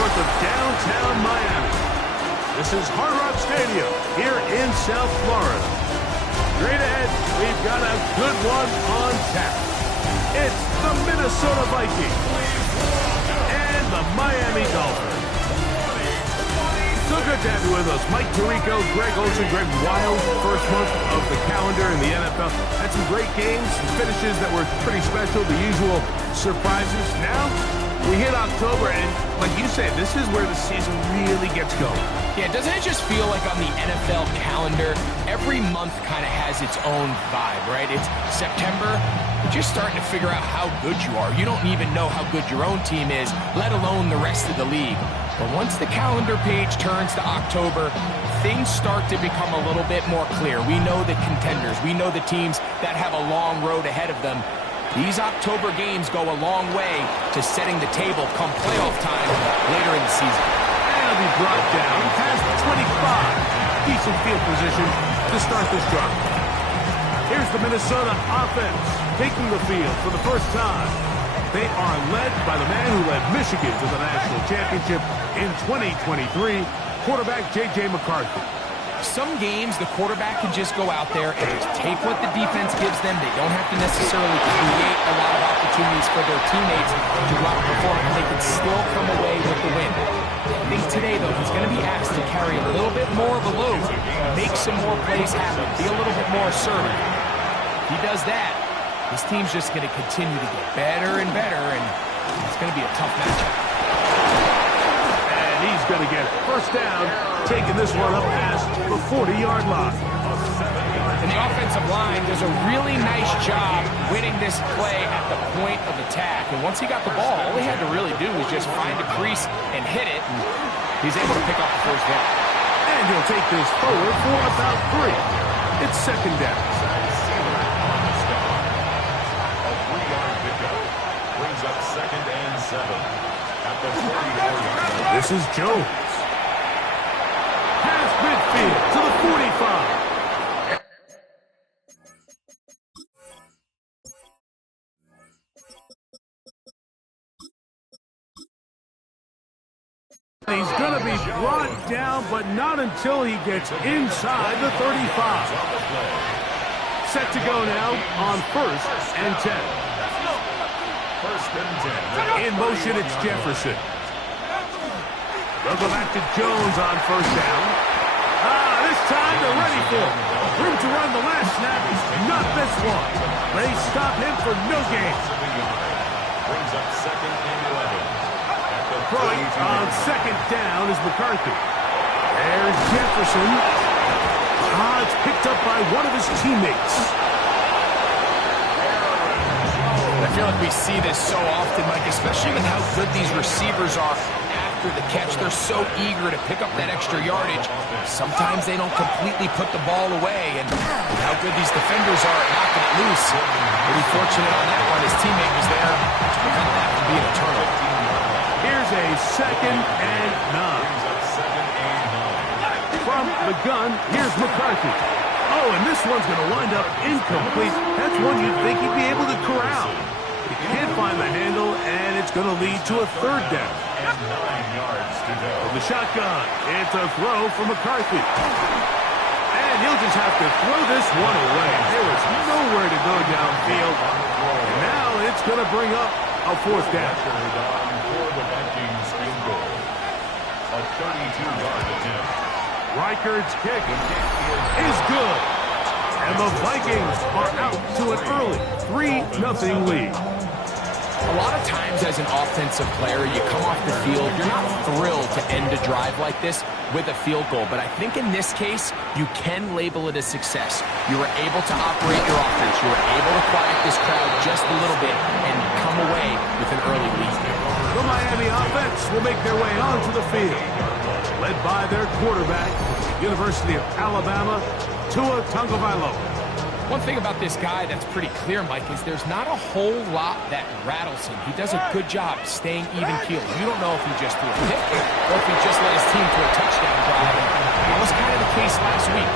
north of downtown Miami. This is Hard Rock Stadium here in South Florida. Straight ahead, we've got a good one on tap. It's the Minnesota Vikings and the Miami Dolphins. So good to have you with us. Mike Tirico, Greg Olsen, Greg Wild. First month of the calendar in the NFL. Had some great games, some finishes that were pretty special, the usual surprises. Now, we hit October, and like you said, this is where the season really gets going. Yeah, doesn't it just feel like on the NFL calendar, every month kind of has its own vibe, right? It's September, you're just starting to figure out how good you are. You don't even know how good your own team is, let alone the rest of the league. But once the calendar page turns to October, things start to become a little bit more clear. We know the contenders. We know the teams that have a long road ahead of them. These October games go a long way to setting the table come playoff time later in the season. And it'll be brought down past 25. Decent field position to start this drive. Here's the Minnesota offense taking the field for the first time. They are led by the man who led Michigan to the national championship in 2023, quarterback J.J. McCarthy. Some games, the quarterback can just go out there and just take what the defense gives them. They don't have to necessarily create a lot of opportunities for their teammates to go out and perform, and they can still come away with the win. I think today, though, he's going to be asked to carry a little bit more of a load, make some more plays happen, be a little bit more assertive. If he does that, his team's just going to continue to get better and better, and it's going to be a tough matchup. And he's going to get it. First down, taking this one up past the 40-yard line. And the offensive line does a really nice job winning this play at the point of attack. And once he got the ball, all he had to really do was just find a crease and hit it. And he's able to pick up the first down. And he'll take this forward for about 3. It's second down. A 3-yard pickup brings up 2nd and 7 at the 40-yard line. This is Jones. Past midfield to the 45. He's going to be brought down, but not until he gets inside the 35. Set to go now on 1st and 10. 1st and 10. In motion, it's Jefferson. They'll go back to Jones on 1st down. This time they're ready for him. Room to run the last snap. Not this one. They stop him for no gain. Brings up 2nd and 11. Throwing on 2nd down is McCarthy. There's Jefferson. It's picked up by one of his teammates. I feel like we see this so often, Mike, especially with how good these receivers are after the catch. They're so eager to pick up that extra yardage. Sometimes they don't completely put the ball away, and how good these defenders are at knocking it loose. Pretty fortunate on that one. His teammate was there to prevent that from being a turnover. Here's a 2nd and 9. From the gun, here's McCarthy. And this one's going to wind up incomplete. That's one you'd think he'd be able to corral. He can't find the handle, and it's going to lead to a 3rd down. And 9 yards to go. From the shotgun, it's a throw for McCarthy. And he'll just have to throw this one away. There was nowhere to go downfield. And now it's going to bring up a 4th down. For the Vikings field goal. A 32-yard attempt. Reichard's kick is good. And the Vikings are out to an early 3-0 lead. A lot of times as an offensive player, you come off the field, you're not thrilled to end a drive like this with a field goal. But I think in this case, you can label it a success. You were able to operate your offense. You were able to quiet this crowd just a little bit and come away with an early lead. The Miami offense will make their way onto the field, led by their quarterback, University of Alabama, Tua Tagovailoa. One thing about this guy that's pretty clear, Mike, is there's not a whole lot that rattles him. He does a good job staying even-keeled. You don't know if he just threw a pick or if he just led his team to a touchdown drive. And it was kind of the case last week.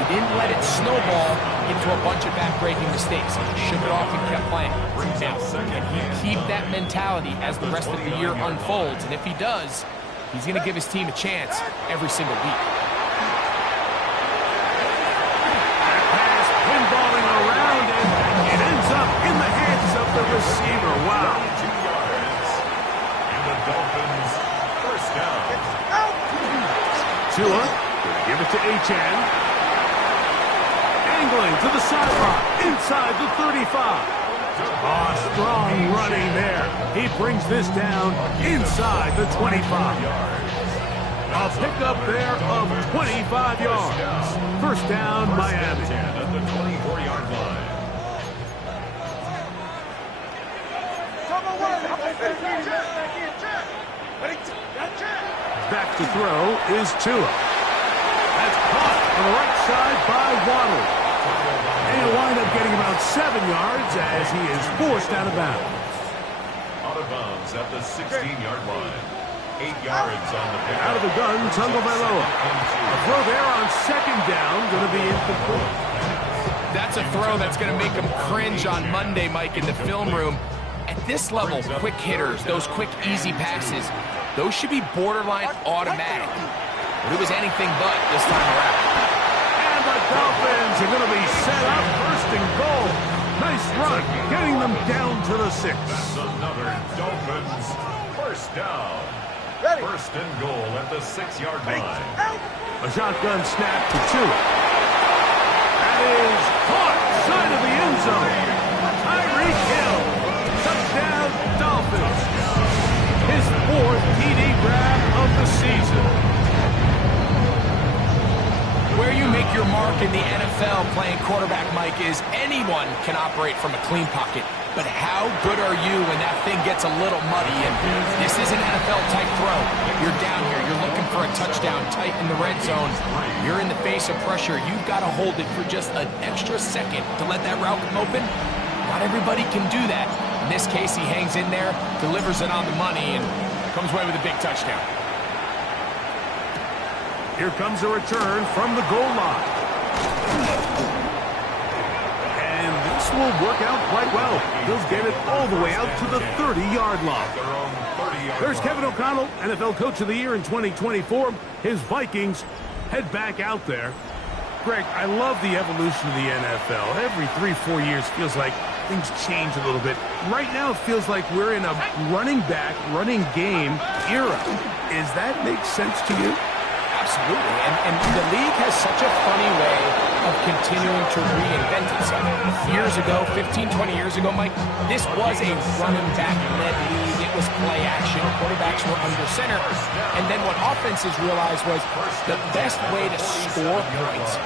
He didn't let it snowball into a bunch of back-breaking mistakes. He shook it off and kept playing. Now, can he keep that mentality as the rest of the year unfolds? And if he does, He's going to give his team a chance every single week. Pass pinballing around, and it ends up in the hands of the receiver. Wow. 2 yards. And the Dolphins first down. Tua, gonna give it to Achane. Angling to the sideline, inside the 35. Oh, strong running there. He brings this down inside the 25. A pickup there of 25 yards. First down, Miami. At the 24-yard line. Back to throw is Tua. That's caught on the right side by Waddle. And he'll wind up getting about 7 yards as he is forced out of bounds. Out of bounds at the 16-yard line. 8 yards on the pick. Out of the gun, Tagovailoa. A throw there on second down, going to be incomplete. That's a throw that's going to make him cringe on Monday, Mike, in the film room. At this level, quick hitters, those quick, easy passes, those should be borderline automatic. But it was anything but this time around. And the Dolphins are going to be set up first and goal. Nice run, getting them down to the 6. That's another Dolphins first down. First and goal at the 6-yard line. A shotgun snap to Tua. That is caught side of the end zone. Tyreek Hill. Touchdown, Dolphins. His 4th TD grab of the season. Where you make your mark in the NFL playing quarterback, Mike, is anyone can operate from a clean pocket. But how good are you when that thing gets a little muddy? And this is an NFL-type throw. You're down here. You're looking for a touchdown tight in the red zone. You're in the face of pressure. You've got to hold it for just an extra second to let that route come open. Not everybody can do that. In this case, he hangs in there, delivers it on the money, and comes away with a big touchdown. Here comes a return from the goal line. And this will work out quite well. He'll get it all the way out to the 30-yard line. There's Kevin O'Connell, NFL Coach of the Year in 2024. His Vikings head back out there. Greg, I love the evolution of the NFL. Every 3-4 years feels like things change a little bit. Right now it feels like we're in a running back, running game era. Does that make sense to you? Absolutely, and the league has such a funny way of continuing to reinvent itself. Years ago, 15, 20 years ago, Mike, this was a running back-led league. It was play action. Quarterbacks were under center. And then what offenses realized was the best way to score points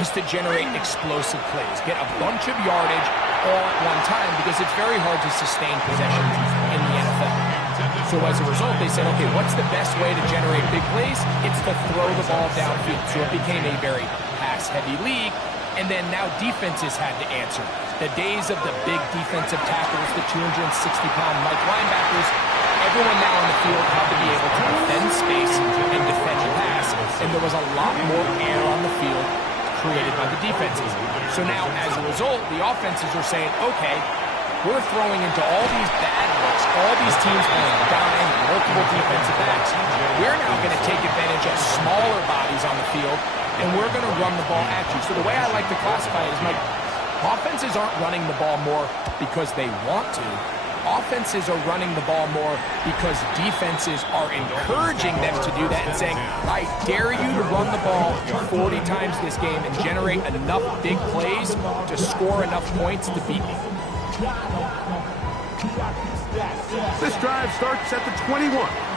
is to generate explosive plays, get a bunch of yardage all at one time, because it's very hard to sustain possessions in the NFL. So as a result, they said, okay, what's the best way to generate big plays? It's to throw the ball downfield. So it became a very pass-heavy league. And then now defenses had to answer. The days of the big defensive tackles, the 260-pound Mike linebackers, everyone now on the field had to be able to defend space and defend the pass. And there was a lot more air on the field created by the defenses. So now, as a result, the offenses are saying, okay, we're throwing into all these bad looks, all these teams playing down in multiple defensive backs. We're now going to take advantage of smaller bodies on the field, and we're going to run the ball at you. So the way I like to classify it is, Mike, offenses aren't running the ball more because they want to. Offenses are running the ball more because defenses are encouraging them to do that and saying, I dare you to run the ball 40 times this game and generate enough big plays to score enough points to beat me. This drive starts at the 21.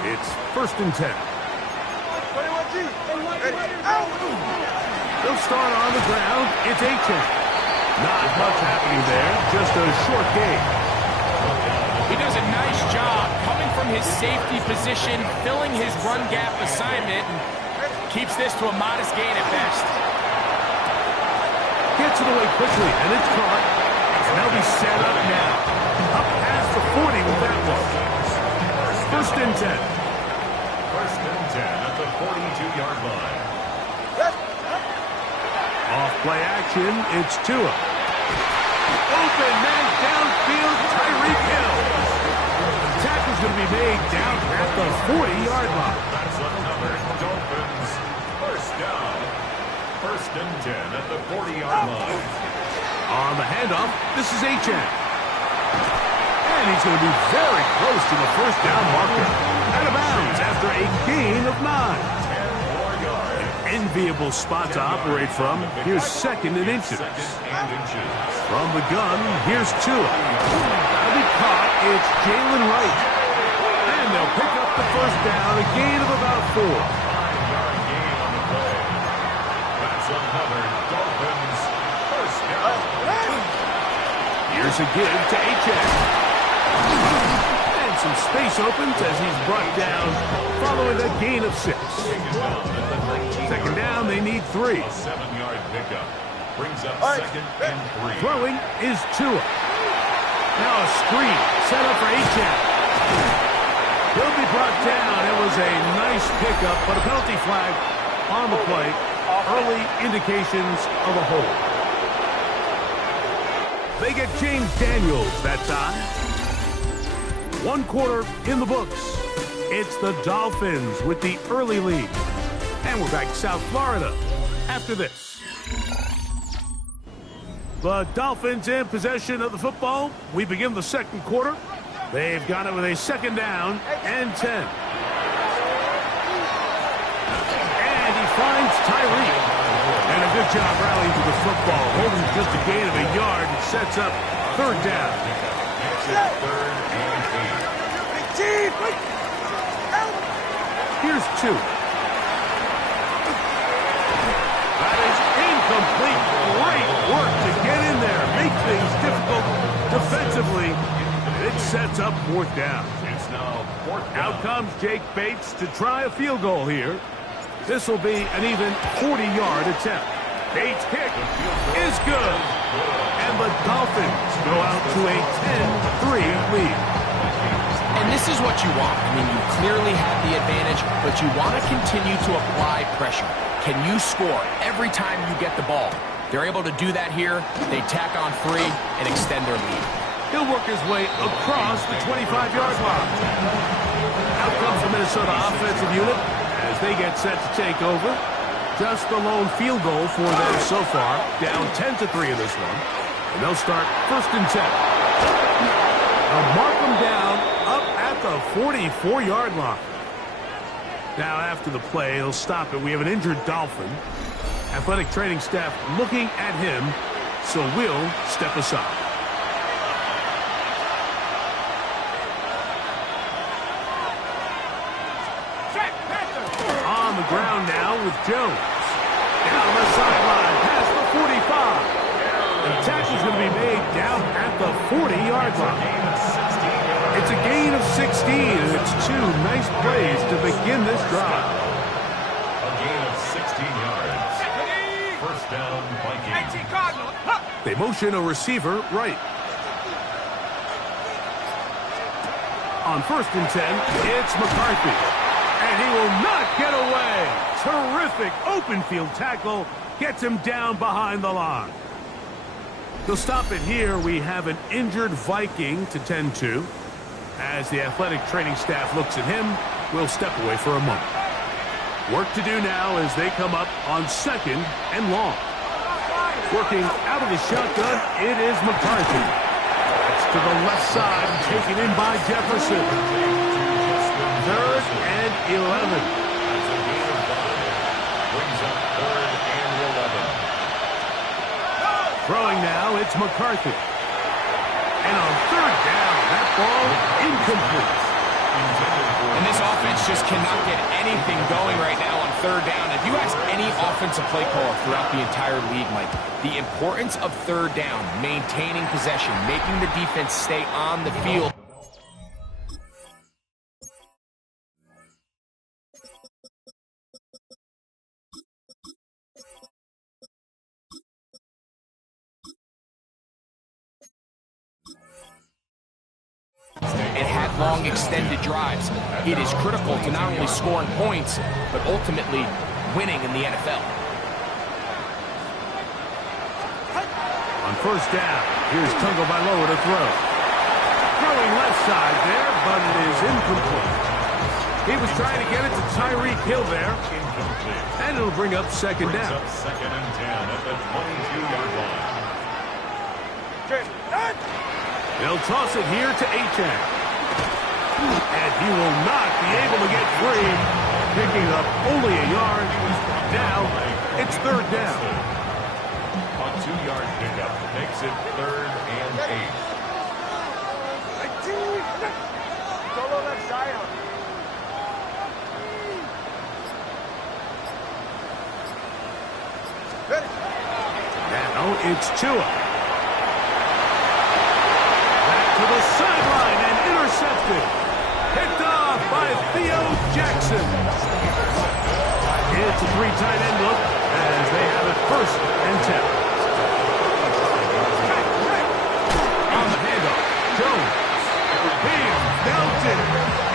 It's first and 10. They'll start on the ground. It's Achane. Not much happening there. Just a short game. He does a nice job coming from his safety position, filling his run gap assignment, and keeps this to a modest gain at best. Gets it away quickly, and it's caught. And they'll be set up now. Up past the 40 with that one. First and 10. First and 10 at the 42-yard line. Off play action, it's Tua. Open man downfield, Tyreek Hill. The tackle's going to be made down at the 40-yard line. That's another Dolphins first down. 1st and 10 at the 40-yard line. On the handoff, this is Achane. And he's going to be very close to the first down marker. Out of bounds after a gain of 9. 10 more yards. An enviable spot to operate from. Here's 2nd and inches. 2nd and inches. From the gun, here's Tua. That'll be caught. It's Jalen Wright. And they'll pick up the first down, a gain of about 4. 5-yard gain on the play. That's another Dolphins first down. Here's a give to Achane. And some space opens as he's brought down following a gain of 6. 2nd down, they need 3. A 7-yard pickup. Brings up 2nd and 3. Throwing is Tua. Now a screen set up for Achane. He'll be brought down. It was a nice pickup, but a penalty flag on the play. Early indications of a hold. They get James Daniels that time. 1 quarter in the books. It's the Dolphins with the early lead. And we're back to South Florida after this. The Dolphins in possession of the football. We begin the 2nd quarter. They've got it with a 2nd down and 10. And he finds Tyree. And a good job rallying to the football. Holding just a gain of a yard. It sets up 3rd down. Makes it 3rd and 8. Here's 2. That is incomplete. Great work to get in there. Make things difficult defensively. It sets up 4th down. It's now 4th down. Out comes Jake Bates to try a field goal here. This will be an even 40-yard attempt. Bates' kick is good. And the Dolphins go out to a 10-3 lead. And this is what you want. I mean, you clearly have the advantage, but you want to continue to apply pressure. Can you score every time you get the ball? They're able to do that here. They tack on 3 and extend their lead. He'll work his way across the 25-yard line. Out comes the Minnesota offensive unit as they get set to take over. Just the lone field goal for them so far. Down 10-3 in this one. And they'll start 1st and 10. They'll mark them down up at the 44-yard line. Now after the play, he'll stop it. We have an injured Dolphin. Athletic training staff looking at him, so we'll step aside. On the ground now with Jones. Down the sideline, past the 45. The tackle's going to be made down at the 40-yard line. It's a gain of 16, and it's 2 nice plays to begin this drive. A gain of 16 yards. 1st down, Vikings. They motion a receiver right. On 1st and 10, it's McCarthy. And he will not get away. Terrific open field tackle. Gets him down behind the line. They'll stop it here. We have an injured Viking to tend to. As the athletic training staff looks at him, we'll step away for a moment. Work to do now as they come up on 2nd and long. Working out of the shotgun, it is McCarthy. It's to the left side, taken in by Jefferson. 3rd and 11. That's a gain of 5. Brings up 3rd and 11. Throwing now, it's McCarthy. And on 3rd down, that ball incomplete. And this offense just cannot get anything going right now on 3rd down. If you ask any offensive play caller throughout the entire league, Mike, the importance of 3rd down, maintaining possession, making the defense stay on the field. It had long extended drives. It is critical to not only scoring points, but ultimately winning in the NFL. On 1st down, here's Tagovailoa to throw. Throwing left side there, but it is incomplete. He was trying to get it to Tyreek Hill there. Incomplete. And it'll bring up second Brings down. up second and 10 at the 22-yard line. They'll toss it here to Achane. And he will not be able to get free. Picking up only a yard. Now, it's third down. A 2-yard pickup makes it third and 8. Now it's Tua. Back to the sideline and intercepted. Picked off by Theo Jackson. It's a 3-tight end look as they have it first and 10. On the handoff, Jones. He's belted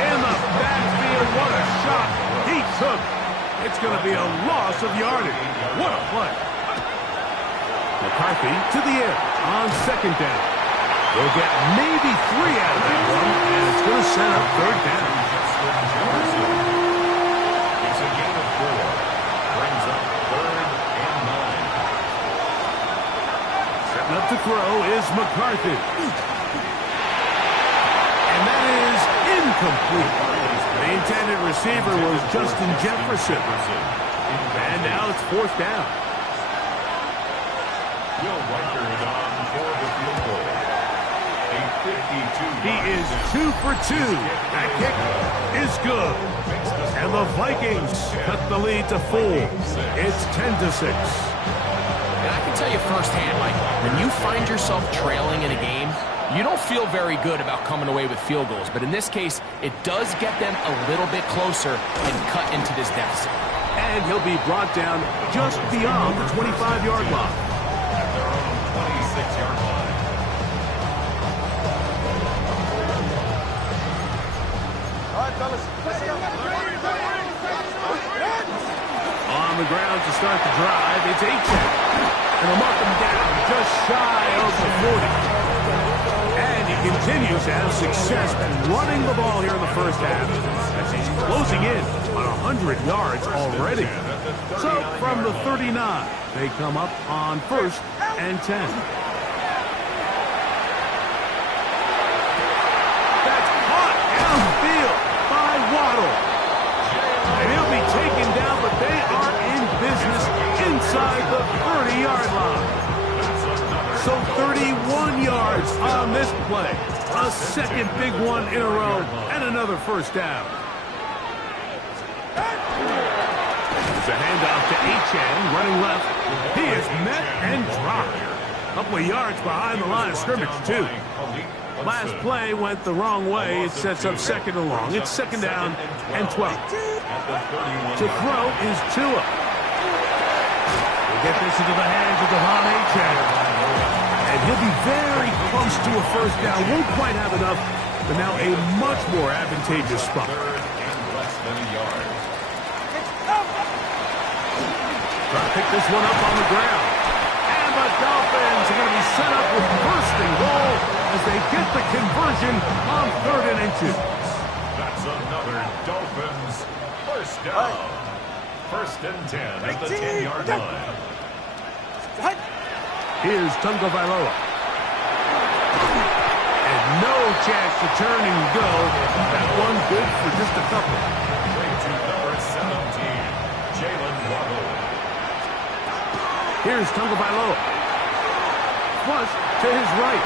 in the backfield. What a shot he took. It's going to be a loss of yardage. What a play. McCarthy to the air on second down. They'll get maybe 3 out of that one, and it's going to set up third down. It's a gain of 4. Brings up third and 9. Setting up to throw is McCarthy. And that is incomplete. The intended receiver was Justin Jefferson. And now it's fourth down. Will Riker is on for the field goal. A 52-yard. He is 2 for 2. That kick is good. And the Vikings cut the lead to 4. It's 10-6. And I can tell you firsthand, Mike, when you find yourself trailing in a game, you don't feel very good about coming away with field goals. But in this case, it does get them a little bit closer and cut into this deficit. And he'll be brought down just beyond the 25-yard line. At their own 26-yard line. On the ground to start the drive, it's Achane. And they'll mark him down just shy of the 40. And he continues to have success running the ball here in the first half as he's closing in on 100 yards already. So from the 39, they come up on first and 10. That's caught downfield by Waddle. And he'll be taken down, but they are in business inside the 30-yard line. So 31 yards on this play. A second big one in a row and another first down. There's a handoff to Achane, running left. He is met and dropped. A couple of yards behind the line of scrimmage, too. Last play went the wrong way. It sets up second and long. It's second down and 12. To throw is Tua. We'll get this into the hands of Devon Achane. And he'll be very close to a first down. Won't quite have enough, but now a much more advantageous spot. Third and less than a yard. Trying to pick this one up on the ground. And the Dolphins are going to be set up with first and goal as they get the conversion on 3rd and 2. That's another Dolphins first down. First and 10 at the 10-yard line. Here's Tunga Vailoa. And no chance to turn and go. That one good for just a couple. Straight to number 17, Jalen Waddle. Here's Tunga Vailoa. Flush to his right.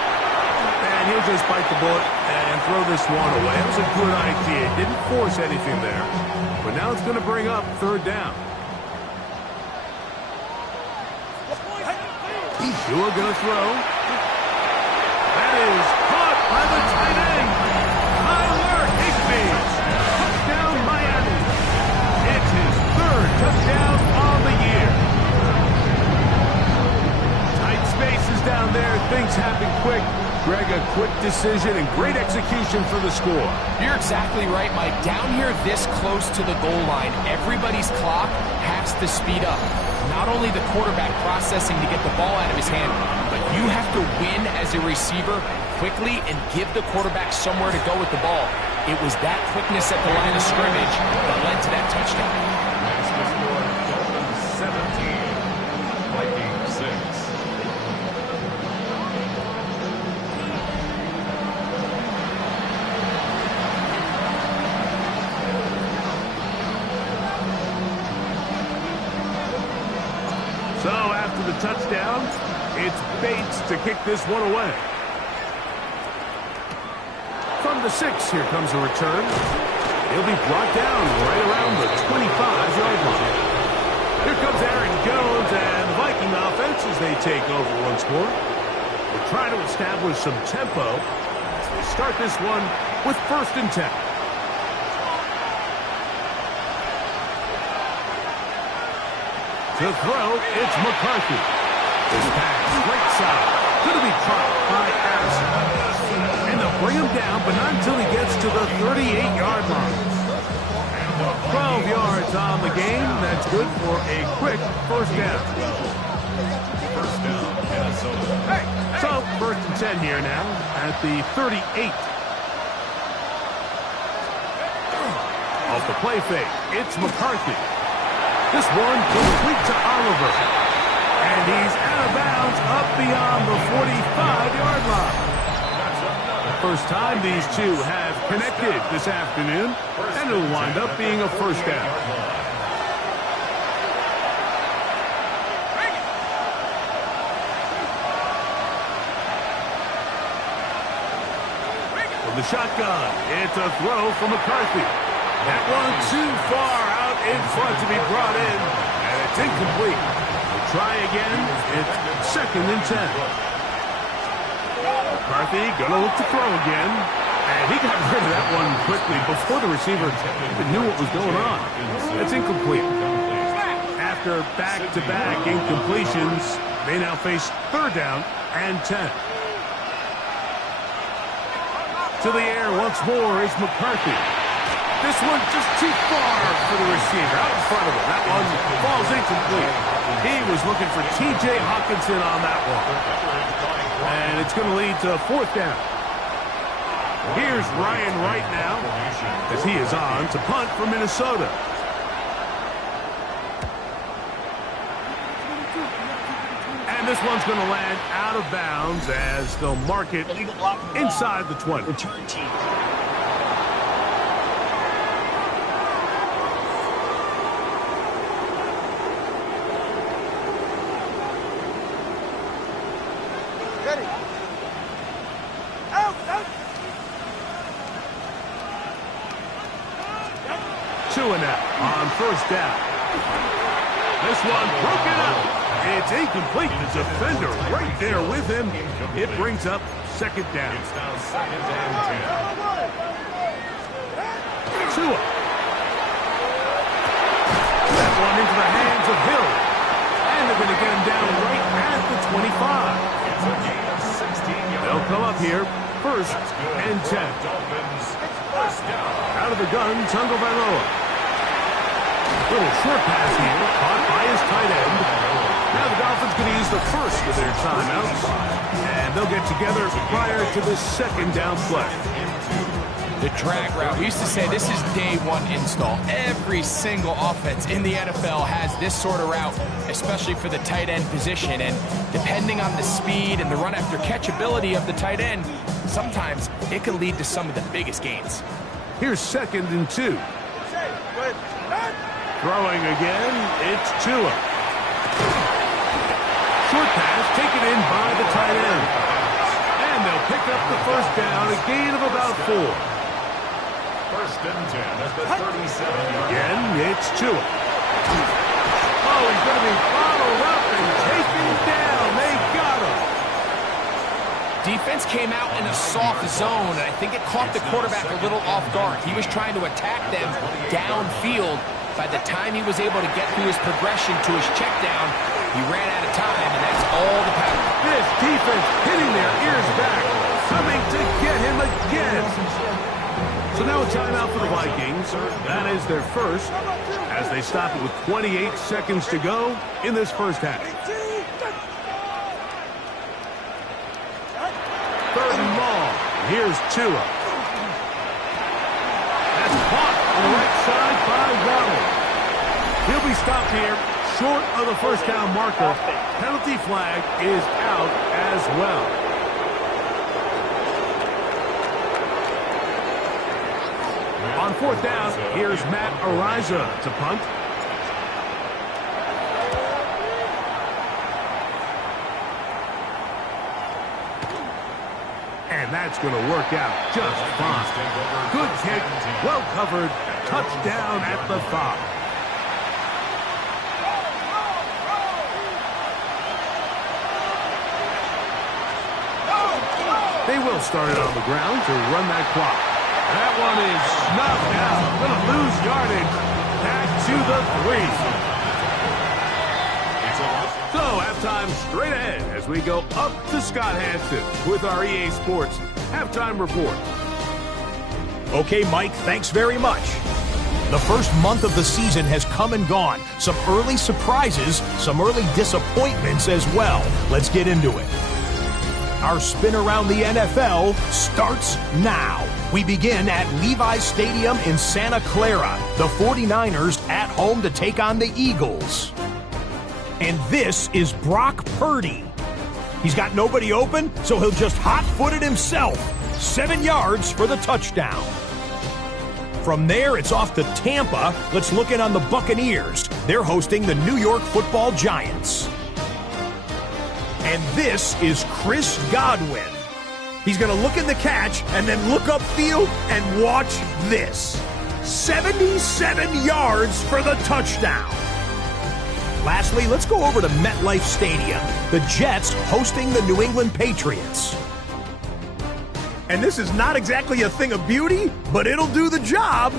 And he'll just bite the bullet and throw this one away. It was a good idea. Didn't force anything there. But now it's going to bring up third down. Tua going to throw. That is caught by the tight end. Tyler Higbee. Touchdown, Miami. It's his 3rd touchdown on the year. Tight spaces down there. Things happen quick. Greg, a quick decision and great execution for the score. You're exactly right, Mike. Down here this close to the goal line, everybody's clock has to speed up. not only the quarterback processing to get the ball out of his hand, but you have to win as a receiver quickly and give the quarterback somewhere to go with the ball. It was that quickness at the line of scrimmage that led to that touchdown. Next was score, Dolphins 17, Vikings 6. So after the touchdown, it's Bates to kick this one away. From the 6, here comes a return. He'll be brought down right around the 25-yard line. Here comes Aaron Jones and the Viking offense as they take over once more. They're trying to establish some tempo as they start this one with 1st and 10. To throw, it's McCarthy. This pass, great side. Going to be caught by Addison. And they'll bring him down, but not until he gets to the 38-yard line. 12 yards on the game. That's good for a quick 1st down. First down, Minnesota. So, 1st and 10 here now at the 38. Off the play fake, it's McCarthy. This one complete to Oliver. And he's out of bounds up beyond the 45-yard line. First time these two have connected this afternoon, and it'll wind up being a 1st down. From the shotgun, it's a throw from McCarthy. That one too far out in front to be brought in, and it's incomplete. We'll try again. It's 2nd and 10. McCarthy gonna look to throw again, and he got rid of that one quickly before the receiver even knew what was going on. It's incomplete. After back-to-back incompletions, they now face 3rd down and 10. To the air once more is McCarthy. This one just too far for the receiver, out in front of him. That one falls incomplete. He was looking for T.J. Hawkinson on that one. And it's going to lead to a 4th down. Here's Ryan Wright now, as he is on to punt for Minnesota. And this one's going to land out of bounds as they'll mark it inside the 20. Return team. On 1st down. This one broken up. It's incomplete. The defender right there with him. It brings up 2nd down. It's now 2nd and 10. Tua. That one into the hands of Hill. And they're going to get him down right at the 25. It's a gain of 16 yards. They'll come up here 1st and 10. Dolphins, 1st down. Out of the gun, Tagovailoa. Little short pass here, caught by his tight end. Now the Dolphins going to use the 1st of their timeouts, and they'll get together prior to the 2nd down play. The drag route. We used to say this is day 1 install. Every single offense in the NFL has this sort of route, especially for the tight end position. And depending on the speed and the run after catch ability of the tight end, sometimes it can lead to some of the biggest gains. Here's 2nd and 2. Throwing again, it's Tua. Short pass taken in by the tight end. And they'll pick up the 1st down, a gain of about 4. 1st and 10 at the 37-yard line. Again, it's Tua. Oh, he's going to be followed up and taken down. They got him. Defense came out in a soft zone, and I think it caught the quarterback a little off guard. He was trying to attack them downfield. By the time he was able to get through his progression to his check down, he ran out of time, and that's all the power. This defense hitting their ears back, coming to get him again. So now a timeout for the Vikings. That is their first, as they stop it with 28 seconds to go in this first half. Third and long. Here's Tua. That's caught on the right side by Waddle. He'll be stopped here short of the first down marker. Penalty flag is out as well. On fourth down, here's Matt Ariza to punt. And that's going to work out just fine. Good kick, well covered, touchdown at the 5. They will start it on the ground to run that clock. That one is snuffed out. Going to lose yardage. Back to the 3. So, halftime straight ahead as we go up to Scott Hansen with our EA Sports halftime report. Okay, Mike, thanks very much. The first month of the season has come and gone. Some early surprises, some early disappointments as well. Let's get into it. Our spin around the NFL starts now. We begin at Levi's Stadium in Santa Clara. The 49ers at home to take on the Eagles. And this is Brock Purdy. He's got nobody open, so he'll just hot-foot it himself. 7 yards for the touchdown. From there, it's off to Tampa. Let's look in on the Buccaneers. They're hosting the New York Football Giants. And this is Chris Godwin. He's going to look in the catch and then look upfield and watch this. 77 yards for the touchdown. Lastly, let's go over to MetLife Stadium. The Jets hosting the New England Patriots. And this is not exactly a thing of beauty, but it'll do the job.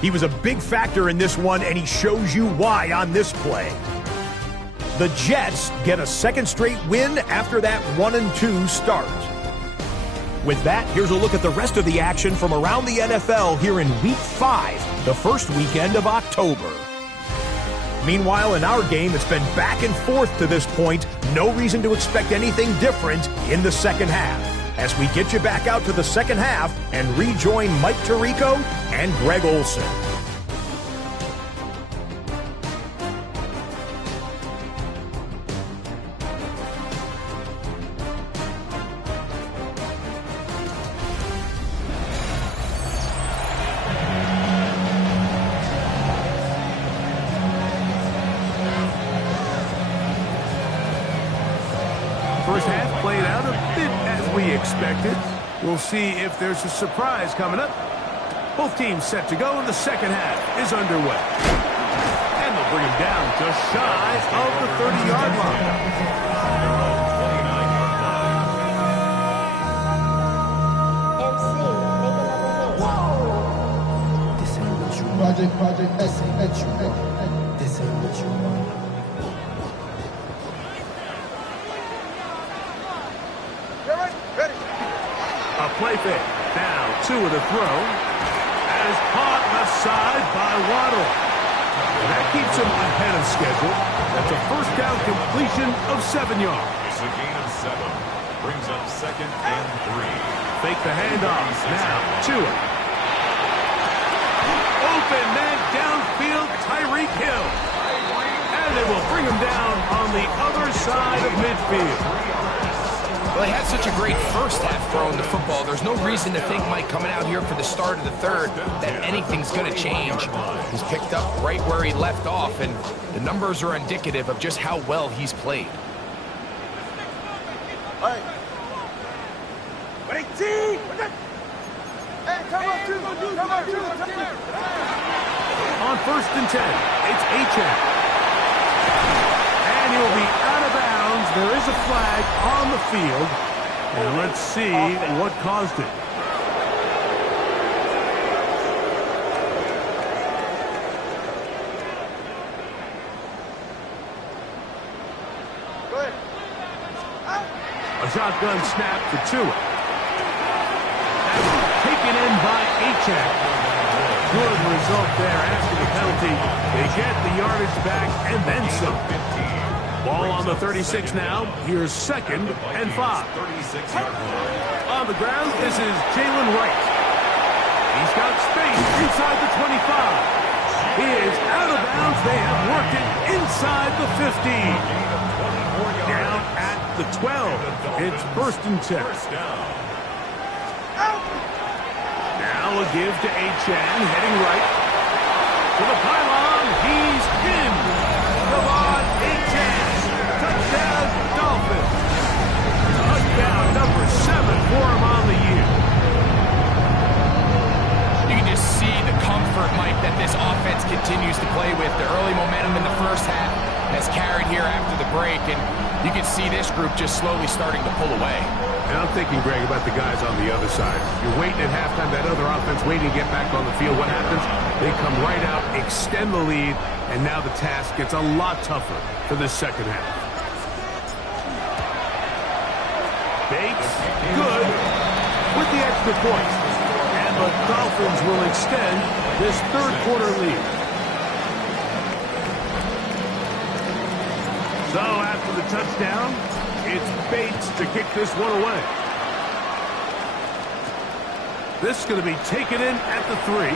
He was a big factor in this one, and he shows you why on this play. The Jets get a second straight win after that 1-2 start. With that, here's a look at the rest of the action from around the NFL here in Week 5, the first weekend of October. Meanwhile, in our game, it's been back and forth to this point. No reason to expect anything different in the second half, as we get you back out to the second half and rejoin Mike Tirico and Greg Olson. First half played out a bit as we expected. We'll see if there's a surprise coming up. Both teams set to go, and the second half is underway. And they'll bring him down just shy of the 30-yard line. Project S. This ain't what you want. A play fake. Now two of the throw. That is caught left side by Waddle. And that keeps him ahead of schedule. That's a first down completion of 7 yards. It's a gain of 7. Brings up 2nd and 3. Fake the handoff. Now Tua. Open man downfield, Tyreek Hill. And they will bring him down on the other side of midfield. Well, they had such a great first half throwing the football. There's no reason to think, Mike, coming out here for the start of the third, that anything's going to change. He's picked up right where he left off, and the numbers are indicative of just how well he's played. On 1st and 10, it's Achane. And he'll be out of bounds. There is a flag on the field. And let's see what caused it. A shotgun snap for Tua. Taken in by check. Good result there after the penalty. They get the yardage back and then some. Ball on the 36 now. Here's 2nd and 5. On the ground, this is Jalen Wright. He's got space inside the 25. He is out of bounds. They have worked it inside the 15. Down at the 12. It's 1st and 10. Now a give to Achane, heading right. To the pylon, he's in. Devon Achane. Touchdown, Dolphins. Touchdown number 7 for him on the year. You can just see the comfort, Mike, that this offense continues to play with. The early momentum in the first half has carried here after the break, and you can see this group just slowly starting to pull away. And I'm thinking, Greg, about the guys on the other side. You're waiting at halftime, that other offense waiting to get back on the field. What happens? They come right out, extend the lead, and now the task gets a lot tougher for this second half. Bates, good, with the extra point. And the Dolphins will extend this third quarter lead. So after the touchdown, it's Bates to kick this one away. This is going to be taken in at the 3.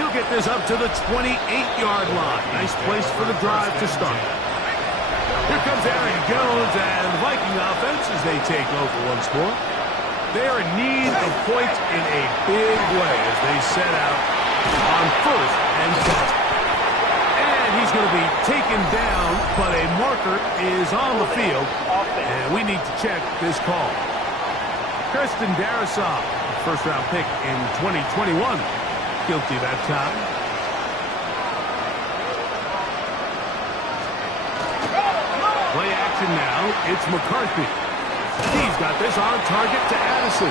He'll get this up to the 28-yard line. Nice place for the drive to start. Here comes Aaron Jones and the Viking offense as they take over once more. They are in need of points in a big way as they set out on 1st and 10. He's going to be taken down, but a marker is on the field, and we need to check this call. Kirsten Darrisaw, first-round pick in 2021, guilty that time. Play action now. It's McCarthy. He's got this on target to Addison.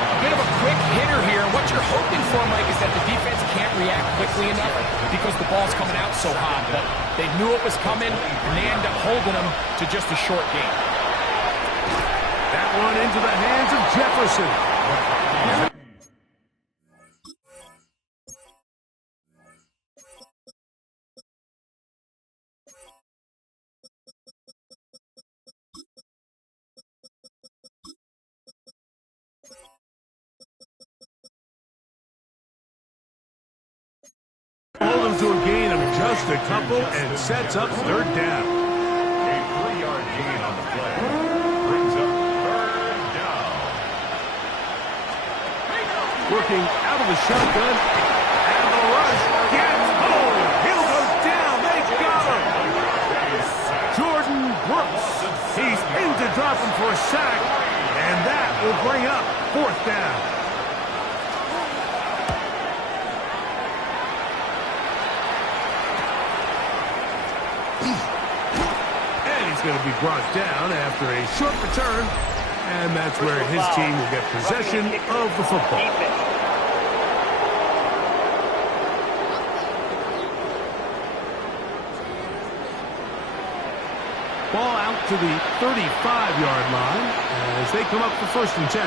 A bit of a quick hitter here. What you're hoping for, Mike, is that the defense can't react quickly enough because the ball's coming out so hot. But they knew it was coming, and they end up holding them to just a short game. That one into the hands of Jefferson. Hold them to a gain of just a couple and sets up 3rd down. A 3-yard gain on the play. Brings up 3rd down. Working out of the shotgun. And the rush gets home. He'll go down. They got him. Jordan Brooks. He's in to drop him for a sack. And that will bring up 4th down. Going to be brought down after a short return, and that's where his team will get possession of the football. Ball out to the 35-yard line as they come up for 1st and 10.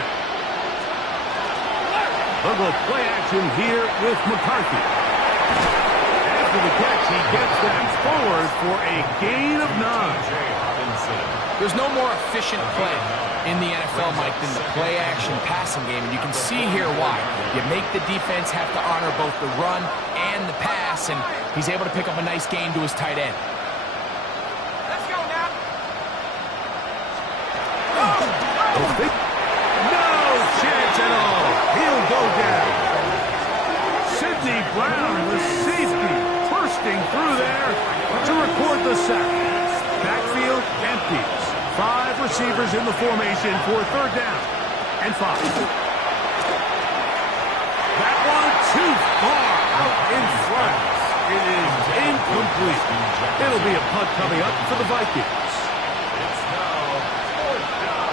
They'll go play action here with McCarthy. After the catch, he gets them forward for a gain of 9. There's no more efficient play in the NFL, Mike, than the play-action passing game, and you can see here why. You make the defense have to honor both the run and the pass, and he's able to pick up a nice gain to his tight end. Let's go now. No chance at all. He'll go down. Sidney Brown, the safety, bursting through there to record the sack. Backfield empties. 5 receivers in the formation for 3rd down and 5. That one too far out in front. It is incomplete. It'll be a punt coming up for the Vikings. It's now 4th down.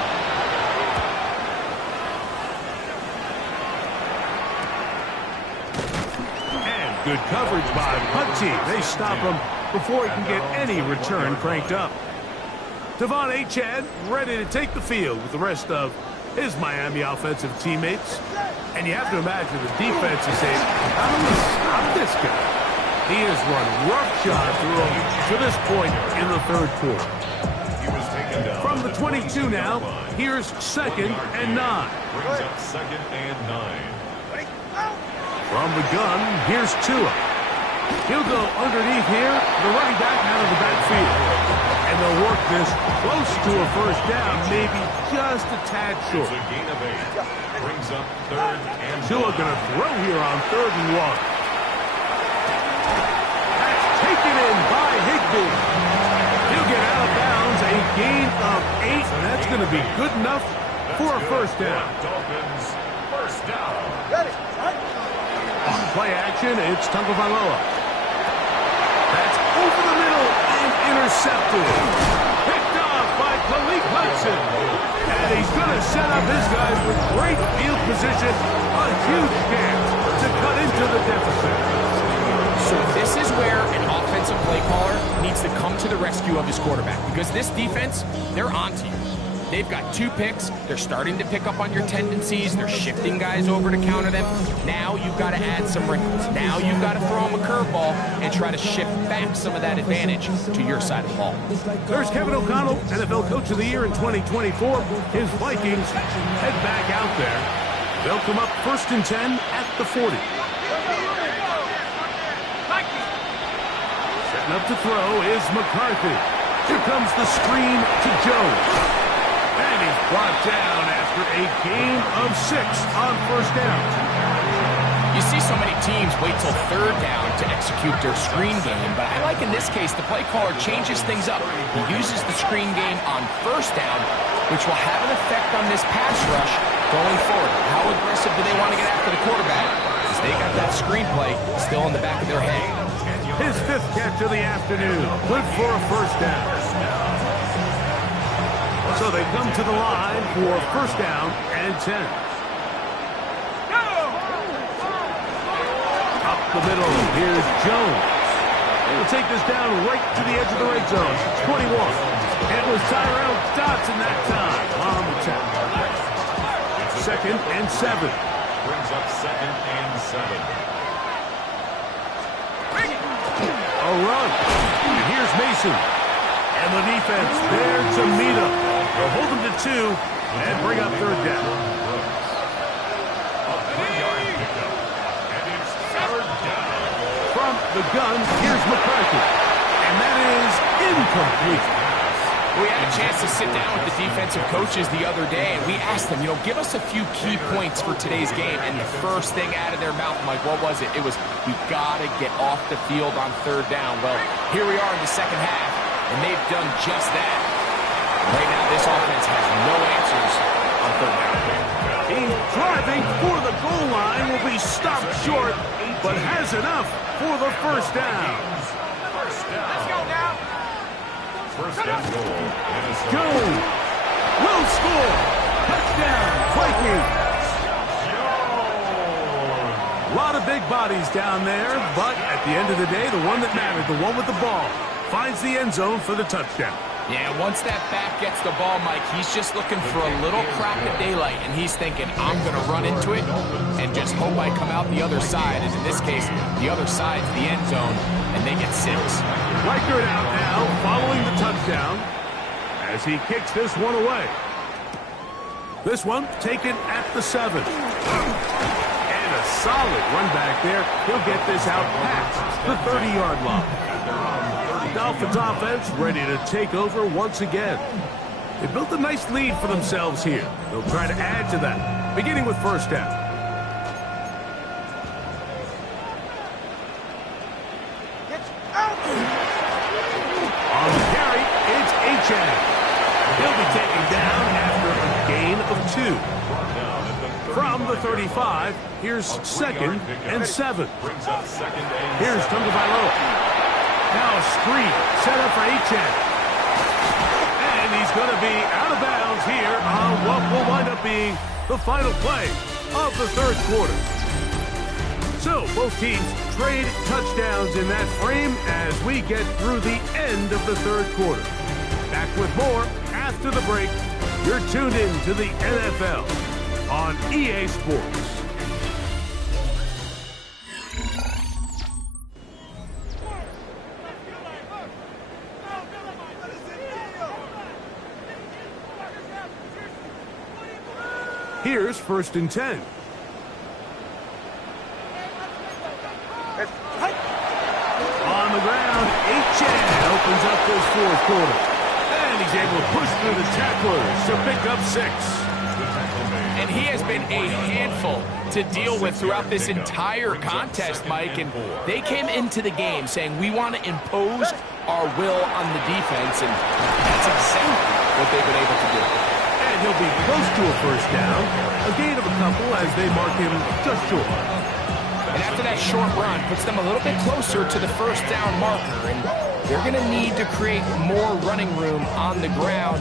And good coverage by punt team. They stop him before he can get any return cranked up. Devon Achane ready to take the field with the rest of his Miami offensive teammates. And you have to imagine the defense is saying, how do we stop this guy? He has run roughshod through him to this point in the third quarter. From the 22 now, here's 2nd and 9. Brings up 2nd and 9. From the gun, here's Tua. He'll go underneath here, the running back out of the backfield. And they'll work this close to a first down, maybe just a tad short. It's a gain of 8. Brings up 3rd and 9. Tua going to throw here on 3rd and 1. That's taken in by Higbee. He'll get out of bounds, a gain of 8, and that's going to be good enough for a first down. Dolphins, first down. On play action, it's Tagovailoa. That's over the middle and intercepted. Picked off by Khalid Hudson. And he's going to set up his guys with great field position. A huge chance to cut into the deficit. So this is where an offensive play caller needs to come to the rescue of his quarterback, because this defense, they're onto you. They've got 2 picks. They're starting to pick up on your tendencies. They're shifting guys over to counter them. Now you've got to add some wrinkles. Now you've got to throw them a curveball and try to shift back some of that advantage to your side of the ball. There's Kevin O'Connell, NFL Coach of the Year in 2024. His Vikings head back out there. They'll come up 1st and 10 at the 40. Setting up to throw is McCarthy. Here comes the screen to Jones. And he's brought down after a gain of 6 on first down. You see so many teams wait till 3rd down to execute their screen game, but I like in this case the play caller changes things up. He uses the screen game on 1st down, which will have an effect on this pass rush going forward. How aggressive do they want to get after the quarterback? Because they got that screenplay still in the back of their head. His 5th catch of the afternoon. Good for a first down. So they come to the line for first down and 10. Up the middle, here's Jones. He'll take this down right to the edge of the red zone. 21. It was Tyrell Dodson that time on the tap. 2nd and 7. Brings up 2nd and 7. A run. And here's Mason. And the defense there to meet him. They'll hold him to 2 and bring up 3rd down. A 3-yard pickup. And it's 3rd down. From the gun, here's McCarthy. And that is incomplete. We had a chance to sit down with the defensive coaches the other day, and we asked them, give us a few key points for today's game. And the first thing out of their mouth, Mike, what was it? It was, we got to get off the field on 3rd down. Well, here we are in the second half, and they've done just that. Right now, this offense has no answers on 3rd down. He's driving for the goal line, will be stopped short, but has enough for the first down. Let's go now. First and goal. Jones will score. Touchdown, Vikings. A lot of big bodies down there, but at the end of the day, the one that mattered, the one with the ball, finds the end zone for the touchdown. Yeah, once that back gets the ball, Mike, he's just looking for a little crack of daylight, and he's thinking, I'm going to run into it and just hope I come out the other side. And in this case, the other side's the end zone, and they get 6. Reichert out now, following the touchdown, as he kicks this one away. This one taken at the 7. And a solid run back there. He'll get this out past the 30-yard line. Dolphins offense ready to take over once again. They built a nice lead for themselves here. They'll try to add to that, beginning with first down. On the carry, it's Achane. He'll be taken down after a gain of 2. From the 35, here's 2nd and 7. Here's Tagovailoa. Now a screen set up for Achane. And he's going to be out of bounds here on what will wind up being the final play of the 3rd quarter. So both teams trade touchdowns in that frame as we get through the end of the 3rd quarter. Back with more after the break You're tuned in to the NFL on EA Sports. Here's 1st and 10. On the ground, H.N. opens up this 4th quarter. And he's able to push through the tacklers to pick up 6. And he has been a handful to deal with throughout this entire contest, Mike. And they came into the game saying, we want to impose our will on the defense. And that's exactly what they've been able to do. And he'll be close to a 1st down. A gain of a couple as they mark him just short. And after that short run, puts them a little bit closer to the 1st down marker. And they're going to need to create more running room on the ground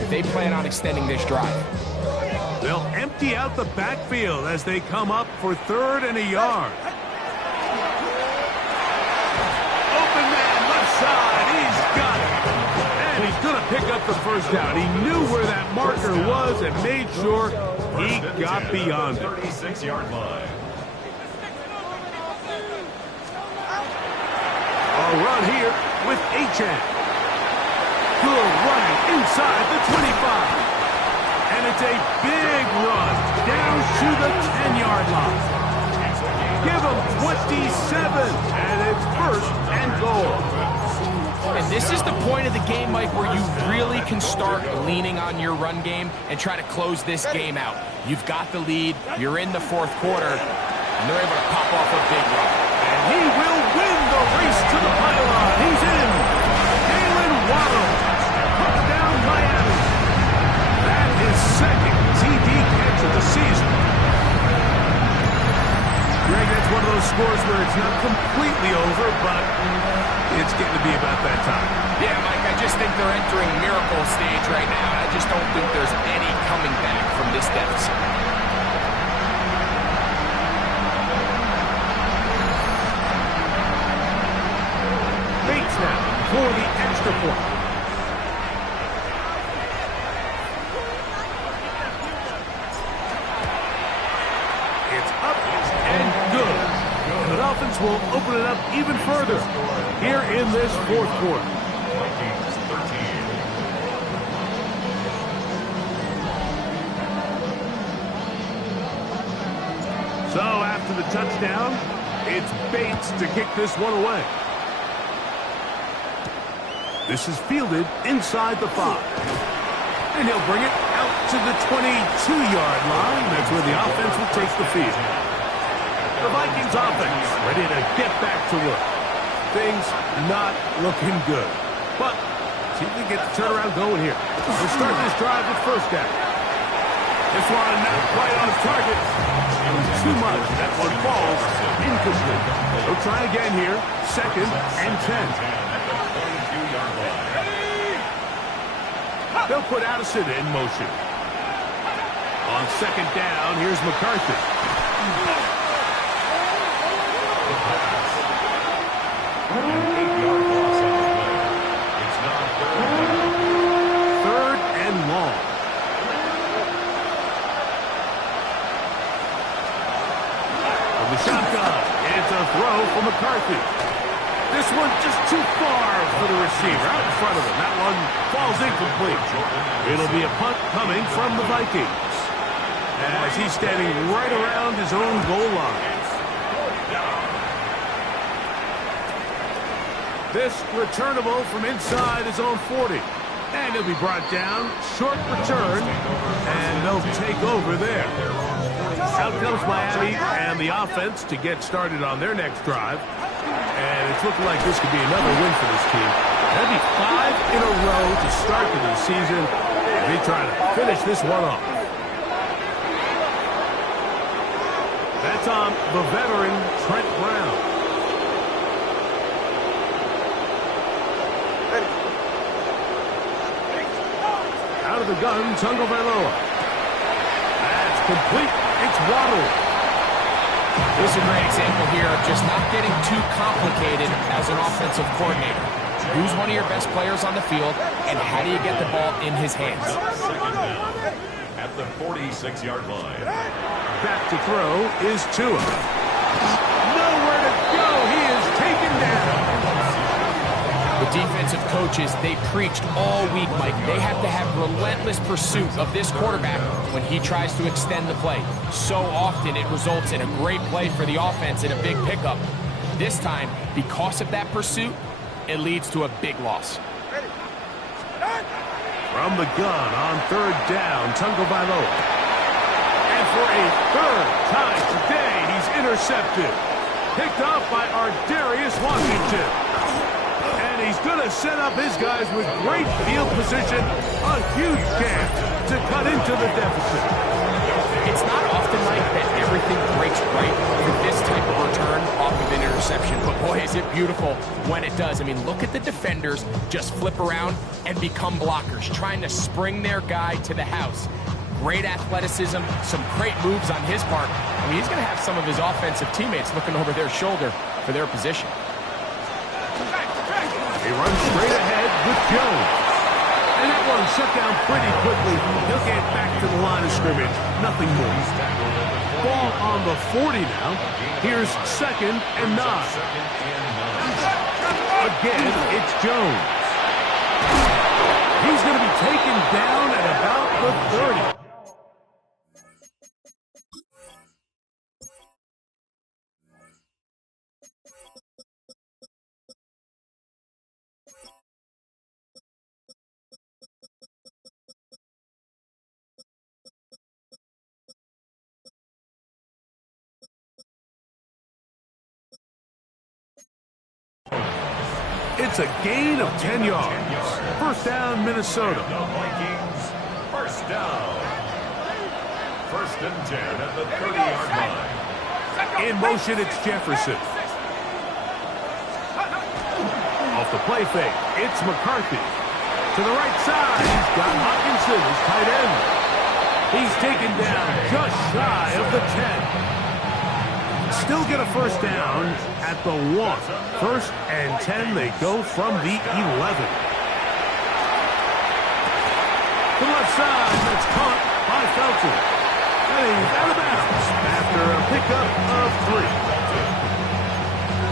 if they plan on extending this drive. They'll empty out the backfield as they come up for 3rd and a yard. Open man, left side, he's got it. And he's going to pick up the 1st down. He knew where that marker was and made sure he got beyond it. 36-yard line. A run here with H.N. Good running inside the 25. And it's a big run down to the 10-yard line. Give him 27, and it's 1st and goal. And this is the point of the game, Mike, where you really can start leaning on your run game and try to close this game out. You've got the lead, you're in the 4th quarter, and they're able to pop off a big run. And he will win the race to the pylon. He's in. Jalen Waddle. Touchdown, Miami. That is 2nd TD catch of the season. Greg, that's one of those scores where it's not completely over, but it's getting to be about that time. Yeah, Mike, I just think they're entering miracle stage right now. I just don't think there's any coming back from this deficit. Bates now for the extra point. It's up and good. And the Dolphins will open it up even further here in this 4th quarter. Vikings 13. So after the touchdown, it's Bates to kick this one away. This is fielded inside the 5. And he'll bring it out to the 22-yard line. That's where the offense will take the field. The Vikings offense ready to get back to work. Things not looking good. But see if we get the turnaround going here. We'll start this drive with 1st down. This one not quite on target. Too much. That one falls incomplete. They'll try again here. 2nd and 10. They'll put Addison in motion. On 2nd down, here's McCarthy. An 8-yard loss on the play. It's now 3rd and long. From the shotgun, it's a throw for McCarthy. This one just too far for the receiver, out in front of him. That one falls incomplete. It'll be a punt coming from the Vikings as he's standing right around his own goal line. This returnable from inside his own 40. And he'll be brought down, short return, and they'll take over there. Out comes Miami and the offense to get started on their next drive. And it's looking like this could be another win for this team. That'll be 5 in a row to start the new season. They try to finish this one off. That's on the veteran Trent Brown. Out of the gun, Tagovailoa. That's complete. It's Waddle. This is a great example here of just not getting too complicated as an offensive coordinator. who's one of your best players on the field, and how do you get the ball in his hands? Second down at the 46-yard line. Back to throw is Tua. Nowhere to go. He is taken down. The defensive coaches, they preached all week, Mike. They have to have relentless pursuit of this quarterback when he tries to extend the play. So often it results in a great play for the offense and a big pickup. This time, because of that pursuit, it leads to a big loss. From the gun on third down, Tagovailoa. And for a third time today, he's intercepted. Picked off by Darius Washington. And he's going to set up his guys with great field position. A huge chance to cut into the deficit. It's not often, Mike, that everything breaks right for this type of return off of an interception. But boy, is it beautiful when it does. I mean, look at the defenders just flip around and become blockers, trying to spring their guy to the house. Great athleticism, some great moves on his part. I mean, he's going to have some of his offensive teammates looking over their shoulder for their position. He runs straight ahead with Jones. And that one shut down pretty quickly. He'll get back to the line of scrimmage. Nothing more. Ball on the 40 now. Here's 2nd and 9. Again, it's Jones. He's going to be taken down at about the 30. It's a gain of 10 yards. First down, Minnesota. The Vikings, first down. 1st and 10 at the 30-yard line. In motion, it's Jefferson. Off the play fake, it's McCarthy. To the right side, he's got Hawkinson, his tight end. He's taken down just shy of the 10. Still get a first down at the 1. 1st and 10, they go from the 11. To the left side, that's caught by Felton. And he's out of bounds after a pickup of 3.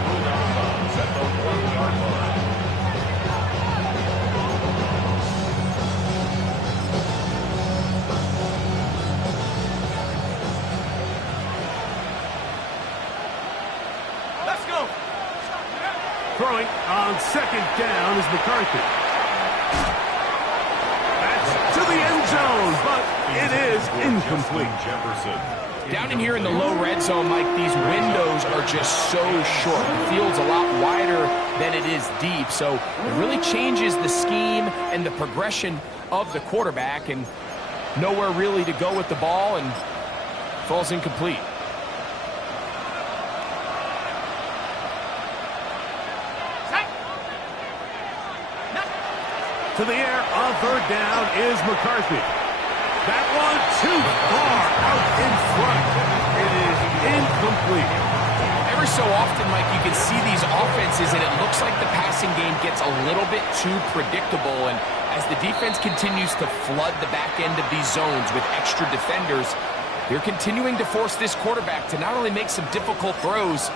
Moved out of bounds at the 1-yard line. Throwing on 2nd down is McCarthy. That's to the end zone, but it is incomplete. Jefferson. Down in here in the low red zone, Mike, these windows are just so short. The field's a lot wider than it is deep, so it really changes the scheme and the progression of the quarterback, and nowhere really to go with the ball, and falls incomplete. To the air on 3rd down is McCarthy. That one too far out in front. It is incomplete. Every so often, Mike, you can see these offenses, and it looks like the passing game gets a little bit too predictable. And as the defense continues to flood the back end of these zones with extra defenders, they're continuing to force this quarterback to not only make some difficult throws,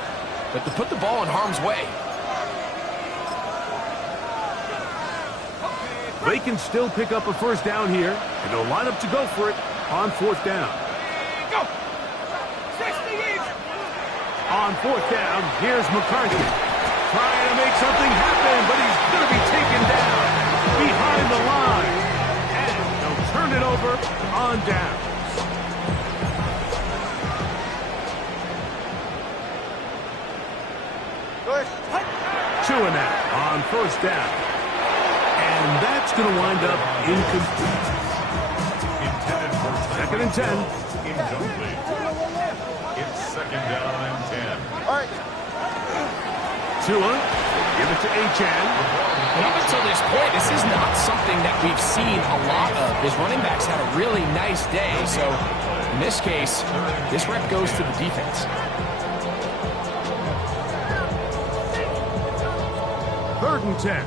but to put the ball in harm's way. They can still pick up a first down here, and they'll line up to go for it on 4th down. Go! 60 each! On 4th down, here's McCarthy. Trying to make something happen, but he's going to be taken down behind the line. And they'll turn it over on downs. Tua now on 1st down. And that's going to wind up incomplete. Intended for 2nd and 10. Incomplete. It's 2nd down and 10. All right. Tua, give it to Achane. Up until this point, this is not something that we've seen a lot of. His running backs had a really nice day, so in this case, this rep goes to the defense. 3rd and 10.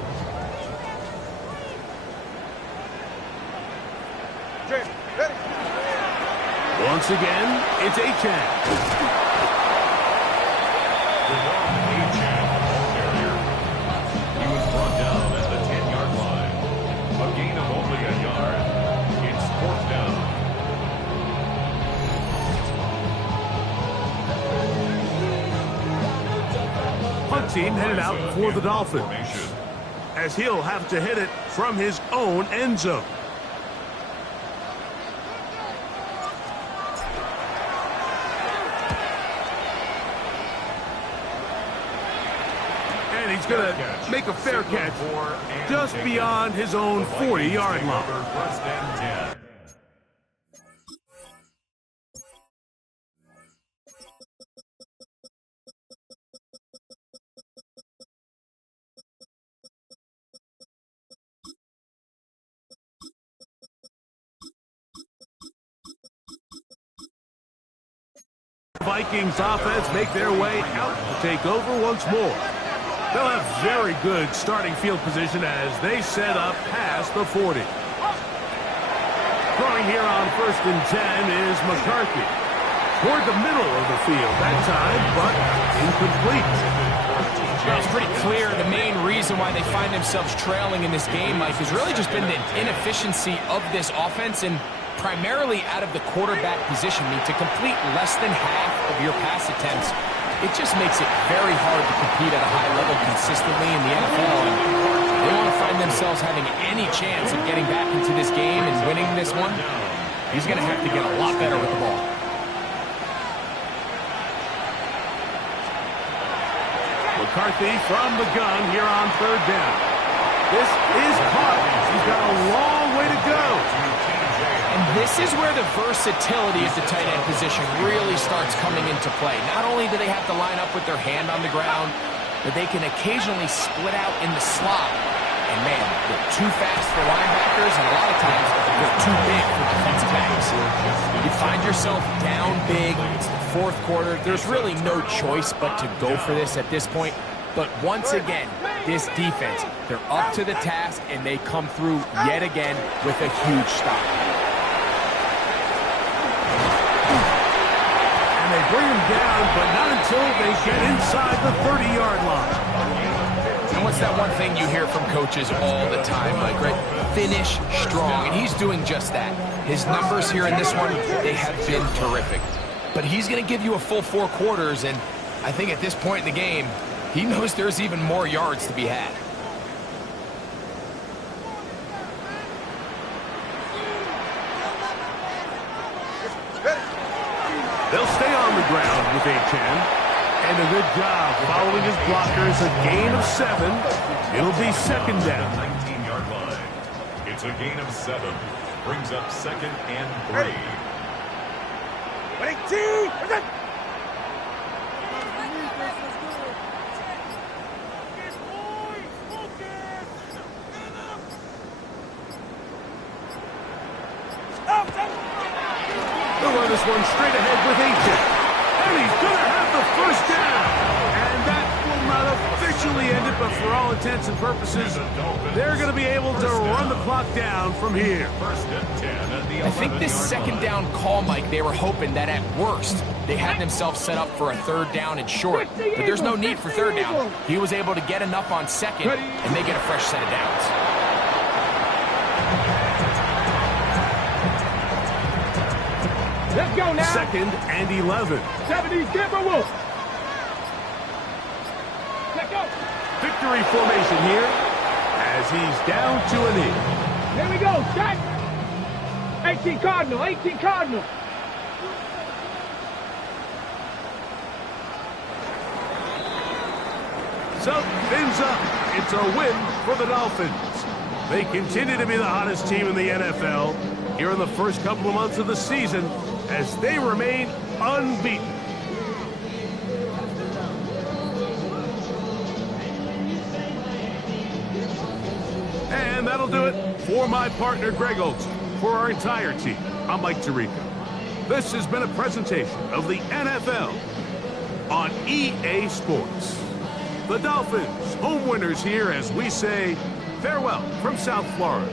Once again, it's Achan. He was brought down at the 10-yard line. A gain of only a yard. It's 4th down. Punt team headed out for the Dolphins, as he'll have to hit it from his own end zone. And he's going to make a fair catch just beyond his own 40-yard line. First and 10. Vikings offense make their way out to take over once more. They'll have very good starting field position as they set up past the 40. Throwing here on 1st and 10 is McCarthy. Toward the middle of the field that time, but incomplete. Well, it's pretty clear the main reason why they find themselves trailing in this game, Mike, has really just been the inefficiency of this offense and primarily out of the quarterback position. I mean, to complete less than half of your pass attempts, it just makes it very hard to compete at a high level consistently in the NFL. And they want to find themselves having any chance of getting back into this game and winning this one. He's going to have to get a lot better with the ball. McCarthy from the gun here on 3rd down. This is caught. He's got a long way to go. And this is where the versatility of the tight end position really starts coming into play. Not only do they have to line up with their hand on the ground, but they can occasionally split out in the slot. And man, they're too fast for linebackers, and a lot of times they're too big for defensive backs. You find yourself down big, it's the 4th quarter, there's really no choice but to go for this at this point. But once again, this defense, they're up to the task, and they come through yet again with a huge stop. They bring him down, but not until they get inside the 30-yard line. And what's that one thing you hear from coaches all the time, Mike, right? Finish strong, and he's doing just that. His numbers here in this one, they have been terrific. But he's going to give you a full 4 quarters, and I think at this point in the game, he knows there's even more yards to be had. They'll stay on the ground with Achan. And a good job following his blockers. A gain of 7. It'll be 2nd down. 19-yard line. It's a gain of 7. Brings up 2nd and 3. They'll run this one straight ahead with Achan. And he's going to have the 1st down. And that will not officially end it, but for all intents and purposes, they're going to be able to run the clock down from here. 1st and 10 at the I think this 2nd down call, Mike, they were hoping that at worst they had themselves set up for a 3rd down and short. But there's no need for 3rd down. He was able to get enough on 2nd, and they get a fresh set of downs. Let's go now. 2nd and 11. 70s, Denver Wolf. Let's go. Victory formation here as he's down to a knee. Here we go. Shot. 18 Cardinal. 18 Cardinal. Something's up. It's a win for the Dolphins. They continue to be the hottest team in the NFL here in the first couple of months of the season as they remain unbeaten. And that'll do it for my partner, Greg Olson. For our entire team, I'm Mike Tirico. This has been a presentation of the NFL on EA Sports. The Dolphins, home winners here as we say farewell from South Florida.